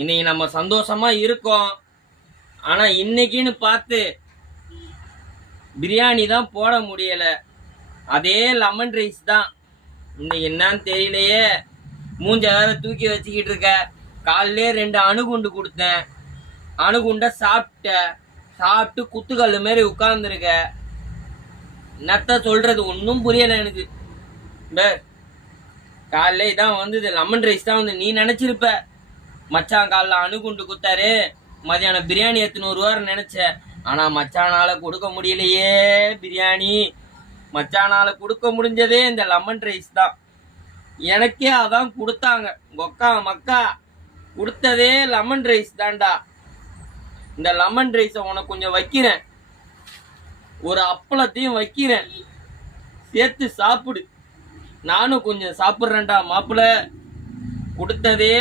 இன்னைக்கு நம்ம சந்தோஷமா இருக்கோம். ஆனா இன்னைக்குன்னு பார்த்து பிரியாணி தான் போட முடியல. அதே லெமன் ரைஸ் தான். இன்னைக்கு என்னன்னு தெரியலையே. மூஞ்ச வேற தூக்கி வச்சுக்கிட்டு இருக்க. காலையிலே 2 அணுகுண்டு கொடுத்தேன். அணுகுண்ட சாப்பிட்டு குத்துக்கல்லு மாரி உட்கார்ந்துருக்க. என்னத்த சொல்றது ஒன்றும் புரியல எனக்கு. காலையில இதான் வந்தது, லெமன் ரைஸ் தான் வந்து. நீ நினைச்சிருப்ப மச்சான் காலைல அணுகுண்டு குத்தாரு, மதியானம் பிரியாணி எடுத்துன்னு வருவார் நினைச்ச. ஆனா மச்சானால கொடுக்க முடியலையே பிரியாணி. மச்சானால கொடுக்க முடிஞ்சதே இந்த லெமன் ரைஸ் தான். எனக்கே அதான் கொடுத்தாங்க. கொக்கா மக்கா கொடுத்ததே லெமன் ரைஸ் தான்டா. இந்த லெமன் ரைஸை உனக்கு கொஞ்சம் வைக்கிறேன், ஒரு அப்பளத்தையும் வைக்கிறேன், சேர்த்து சாப்பிடு. நானும் கொஞ்சம் சாப்பிட்றேன்டா மாப்பிள்ள. கொடுத்ததே